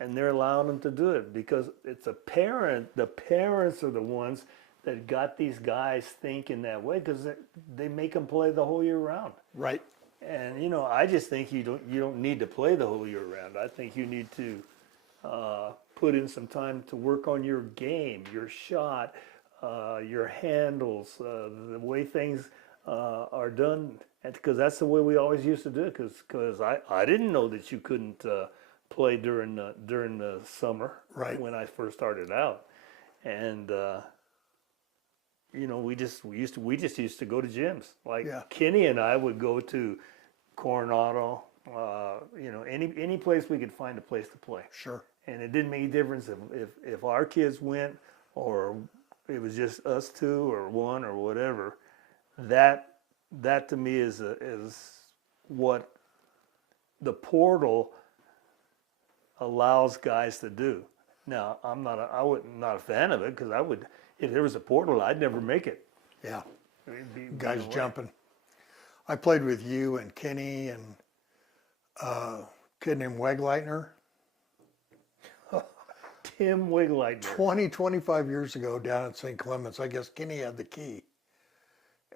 and they're allowing them to do it because it's a parent. The parents are the ones that got these guys thinking that way because they make them play the whole year round. Right. And I just think you don't need to play the whole year round. I think you need to put in some time to work on your game, your shot, your handles, the way things are done. And because that's the way we always used to do it. Because I didn't know that you couldn't play during the summer. Right. When I first started out, and we just used to go to gyms. Like Kenny and I would go to Coronado, any place we could find a place to play. Sure. And it didn't make a difference if our kids went or it was just us two or one or whatever. That to me is what the portal allows guys to do. Now I'm not a fan of it because if there was a portal, I'd never make it. Yeah. Guys jumping. I played with you and Kenny and a kid named Wegleitner. Tim Wigleitner. 25 years ago down at St. Clements. I guess Kenny had the key.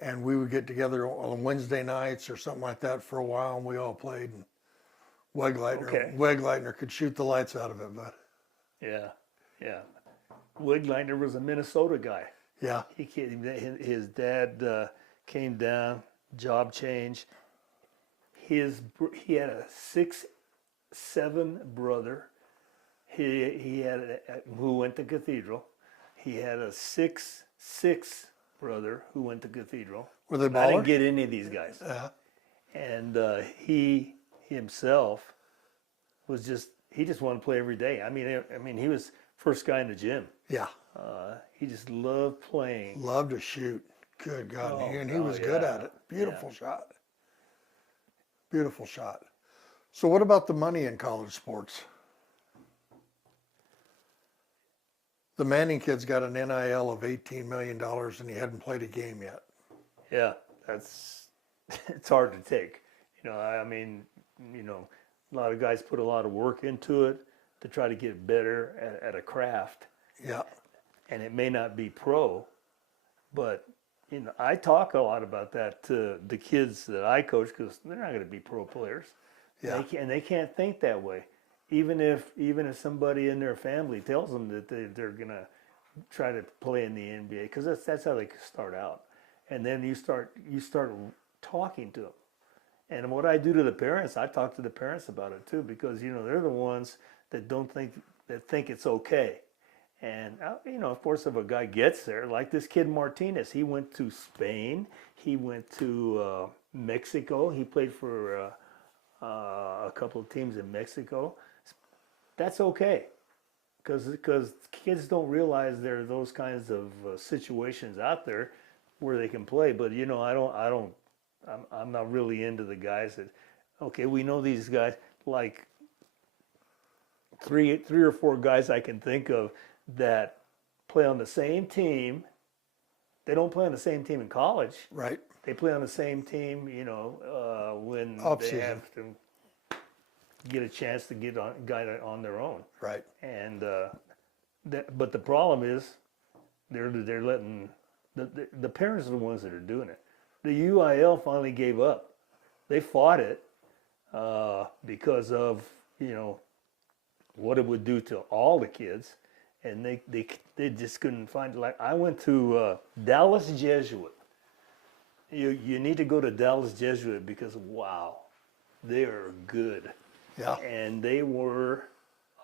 And we would get together on Wednesday nights or something like that for a while, and we all played. And Wegleitner could shoot the lights out of it, but yeah. Wigleitner was a Minnesota guy. Yeah. His dad came down, job change. He had a 6'7" brother. He had who went to Cathedral. He had a 6'6" brother who went to Cathedral. Were they ballers? I didn't get any of these guys. And he himself was he just wanted to play every day. I mean he was first guy in the gym. Yeah. He just loved playing. Loved to shoot. Good God. And he was good at it. Beautiful shot. Beautiful shot. So what about the money in college sports? The Manning kid's got an NIL of $18 million and he hadn't played a game yet. Yeah, it's hard to take. A lot of guys put a lot of work into it to try to get better at a craft. Yeah. And it may not be pro, but I talk a lot about that to the kids that I coach because they're not going to be pro players. Yeah. They can't think that way. Even if somebody in their family tells them that they're going to try to play in the NBA, because that's how they start out. And then you start talking to them. And what I do to the parents, I talk to the parents about it too, because they're the ones that think it's okay. And of course, if a guy gets there, like this kid Martinez, he went to Spain, he went to Mexico, he played for a couple of teams in Mexico. That's okay, because kids don't realize there are those kinds of situations out there where they can play. But I'm not really into the guys that, okay, we know these guys, like three or four guys I can think of that play on the same team. They don't play on the same team in college. Right. They play on the same team, when Off they season. have to. get a chance to get on their own. Right. And but the problem is they're letting the parents are the ones that are doing it. The UIL finally gave up. They fought it because of what it would do to all the kids, and they just couldn't find it. Like I went to Dallas Jesuit. You need to go to Dallas Jesuit because wow, they are good. Yeah. And they were,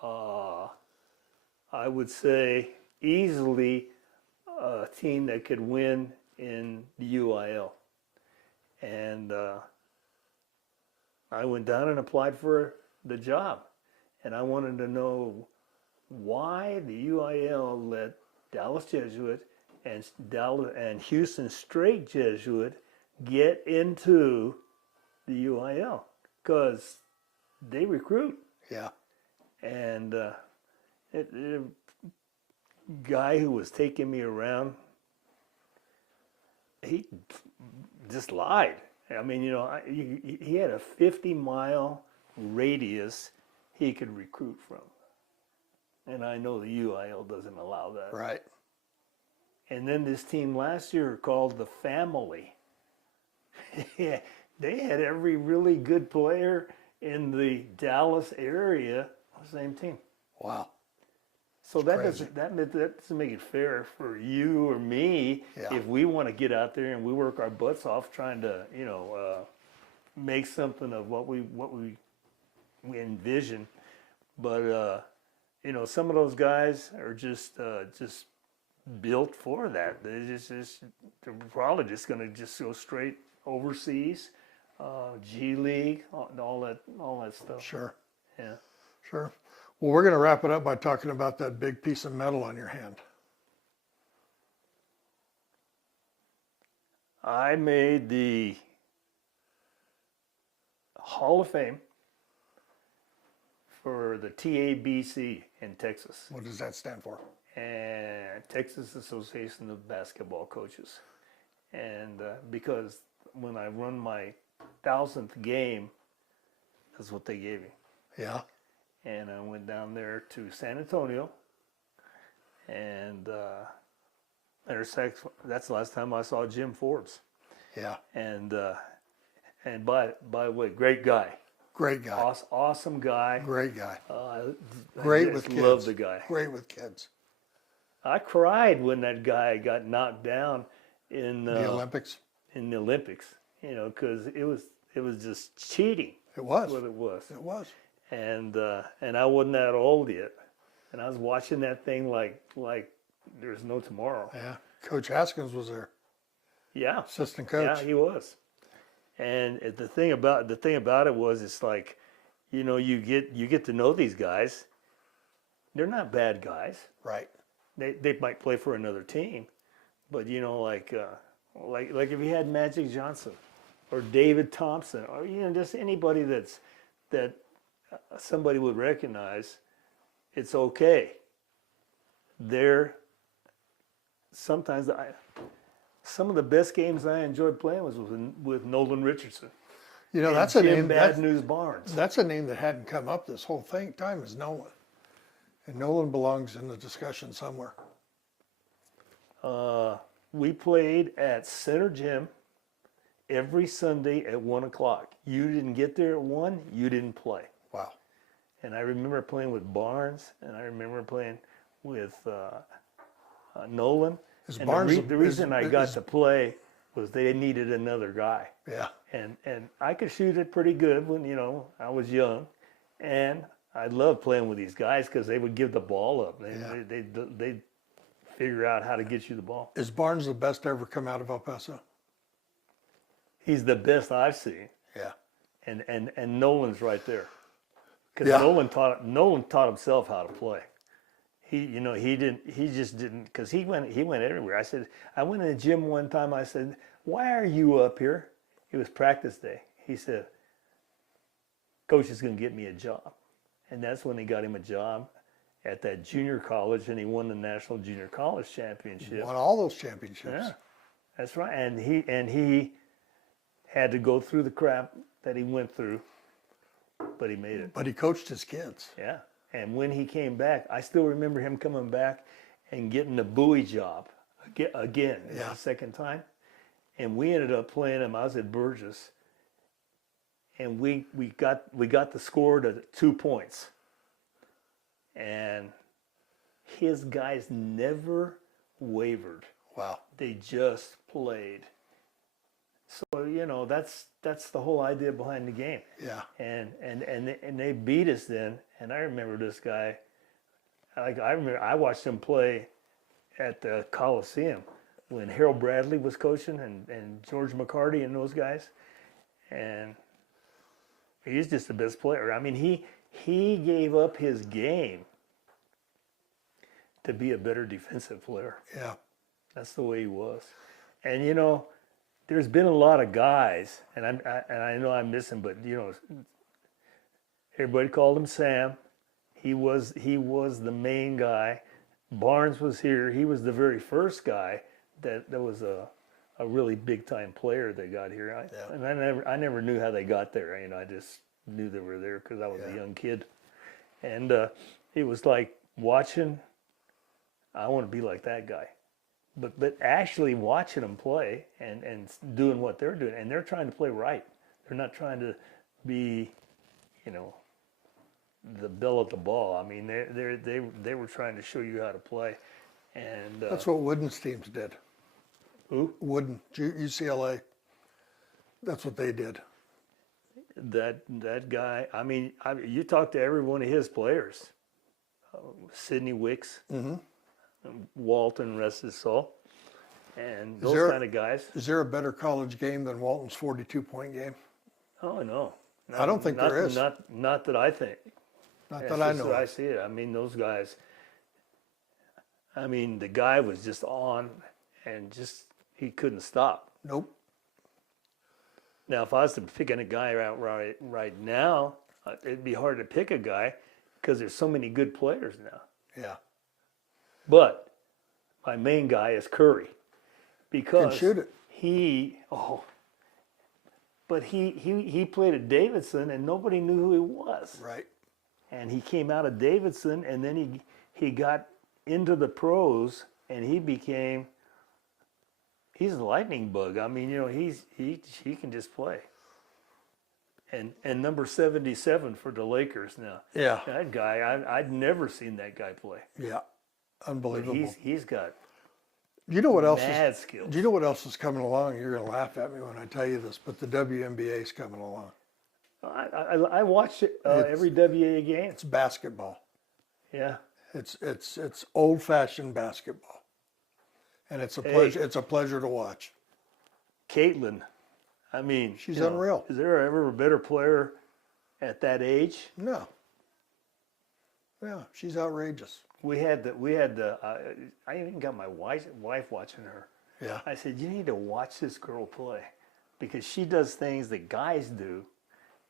I would say, easily a team that could win in the UIL. And I went down and applied for the job. And I wanted to know why the UIL let Dallas Jesuit and Houston Straight Jesuit get into the UIL. Because they recruit. Yeah. And guy who was taking me around, he just lied. I mean, he had a 50-mile radius he could recruit from. And I know the UIL doesn't allow that. Right. And then this team last year called the Family. Yeah, they had every really good player in the Dallas area on the same team. Wow. So that doesn't make it fair for you or me if we want to get out there and we work our butts off trying to make something of what we envision. But some of those guys are just built for that. They're probably just going to just go straight overseas, G League, all that stuff. Sure. Yeah. Sure. Well, we're going to wrap it up by talking about that big piece of metal on your hand. I made the Hall of Fame for the TABC in Texas. What does that stand for? And Texas Association of Basketball Coaches. And because when I run my 1,000th game, that's what they gave me. Yeah. And I went down there to San Antonio, and that's the last time I saw Jim Forbes. Yeah. And by the way, great guy. Great guy. Awesome guy. Great guy. Great with kids. Love the guy. Great with kids. I cried when that guy got knocked down in The Olympics. In the Olympics, because it was just cheating. It was. That's what it was. It was. And I wasn't that old yet, and I was watching that thing like there's no tomorrow. Yeah. Coach Haskins was there. Yeah. Assistant coach. Yeah, he was. And the thing about it was, it's like, you get to know these guys. They're not bad guys. Right. They might play for another team, but like if you had Magic Johnson or David Thompson or just anybody that somebody would recognize, it's okay. Sometimes some of the best games I enjoyed playing was with Nolan Richardson. That's Jim a name. Bad News Barnes. That's a name that hadn't come up this whole time is Nolan. And Nolan belongs in the discussion somewhere. We played at Center Gym every Sunday at 1 o'clock. You didn't get there at 1, you didn't play. Wow. And I remember playing with Barnes, and I remember playing with Nolan. The reason I got to play was they needed another guy. Yeah. And I could shoot it pretty good when I was young, and I loved playing with these guys because they would give the ball up. They'd figure out how to get you the ball. Is Barnes the best to ever come out of El Paso? He's the best I've seen. Yeah. And Nolan's right there. Because Yeah. Nolan taught himself how to play. He just didn't, because he went everywhere. I went in the gym one time. I said, "Why are you up here?" It was practice day. He said, "Coach is going to get me a job," and that's when he got him a job at that junior college, and he won the national junior college championship. Won all those championships. Yeah, that's right. And he had to go through the crap that he went through but he made it. But he coached his kids. Yeah. And when he came back, I still remember him coming back and getting the buoy job again, Yeah. the second time. And we ended up playing him. I was at Burgess, and we got the score to 2 points. And his guys never wavered. Wow. They just played. So, you know, that's the whole idea behind the game. Yeah. And they beat us then. And I remember this guy. I watched him play at the Coliseum when Harold Bradley was coaching and George McCarty and those guys. And he's just the best player. I mean, he gave up his game to be a better defensive player. Yeah. That's the way he was. And, you know, there's been a lot of guys, and I know I'm missing, but, you know, everybody called him Sam. He was the main guy. Barnes was here. He was the very first guy that was a really big-time player that got here. And I never knew how they got there. You know, I just knew they were there because I was a young kid. And it was like watching, I want to be like that guy. But actually watching them play and doing what they're doing, and they're trying to play right. They're not trying to be, you know, the bell at the ball. I mean, they were trying to show you how to play. And That's what Wooden's teams did. who? Wooden, UCLA. That's what they did. That guy. I mean, you talk to every one of his players. Sidney Wicks, Walton, rest his soul, and those kind of guys. Is there a better college game than Walton's 42-point game? Oh no, I don't think there is. Not that I think. Not That's that I just know that I of. see it. I mean, those guys. I mean, the guy was just on, and just he couldn't stop. Nope. Now, if I was to pick a guy out right now, it'd be hard to pick a guy because there's so many good players now. Yeah. But my main guy is Curry because Can shoot it. he played at Davidson and nobody knew who he was. Right. And he came out of Davidson and then he got into the pros and he's a lightning bug. I mean, you know, he can just play. And number 77 for the Lakers now. Yeah. That guy, I'd never seen that guy play. Yeah. Unbelievable. He's got You know what else mad is? skills. Do you know what else is coming along? You're gonna laugh at me when I tell you this, but the WNBA is coming along. I watch it every WA game. It's basketball. Yeah. It's old-fashioned basketball, and it's a pleasure. It's a pleasure to watch. Caitlin, I mean, She's you know, unreal. Is there ever a better player at that age? No. Yeah, she's outrageous. I even got my wife watching her. Yeah. I said, you need to watch this girl play because she does things that guys do,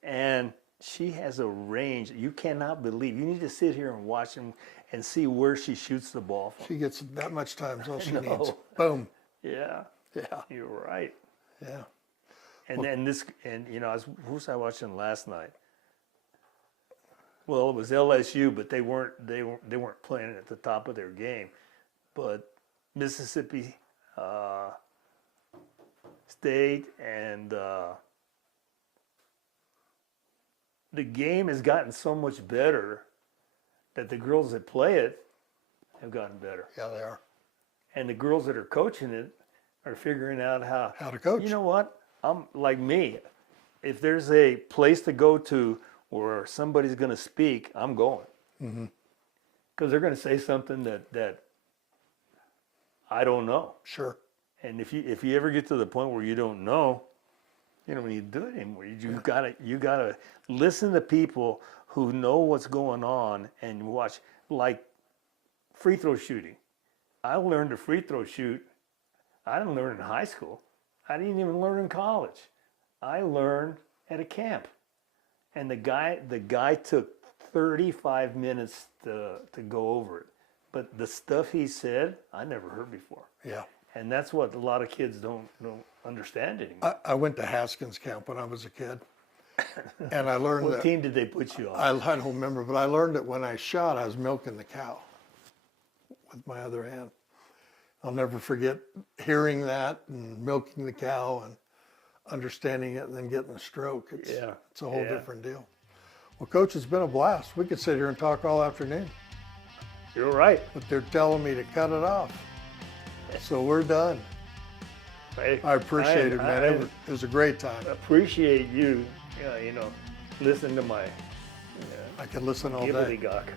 and she has a range you cannot believe. You need to sit here and watch him and see where she shoots the ball from. She gets that much time, is all she know. needs. Boom. Yeah, Yeah. you're right. Yeah. And you know, who was I watching last night? Well, it was LSU, but they weren't playing at the top of their game. But Mississippi State and the game has gotten so much better that the girls that play it have gotten better. Yeah, they are. And the girls that are coaching it are figuring out how to coach. You know what? I'm like me. If there's a place to go to where somebody's going to speak, I'm going. Because they're going to say something that I don't know. Sure. And if you ever get to the point where you don't know, you don't need to do it anymore. You gotta listen to people who know what's going on and watch. Like free throw shooting. I learned to free throw shoot. I didn't learn in high school. I didn't even learn in college. I learned at a camp. And the guy took 35 minutes to go over it. But the stuff he said, I never heard before. Yeah. And that's what a lot of kids don't understand anymore. I went to Haskins camp when I was a kid, And I learned What that, team did they put you on? I don't remember, but I learned that when I shot, I was milking the cow with my other hand. I'll never forget hearing that and milking the cow and understanding it and then getting the stroke. It's a whole Yeah. different deal. Well, Coach, it's been a blast. We could sit here and talk all afternoon, You're right. but they're telling me to cut it off. So we're done. Hey, I appreciate it, man. I It was a great time. appreciate you, listening to my I could listen all day. gibbity-gock.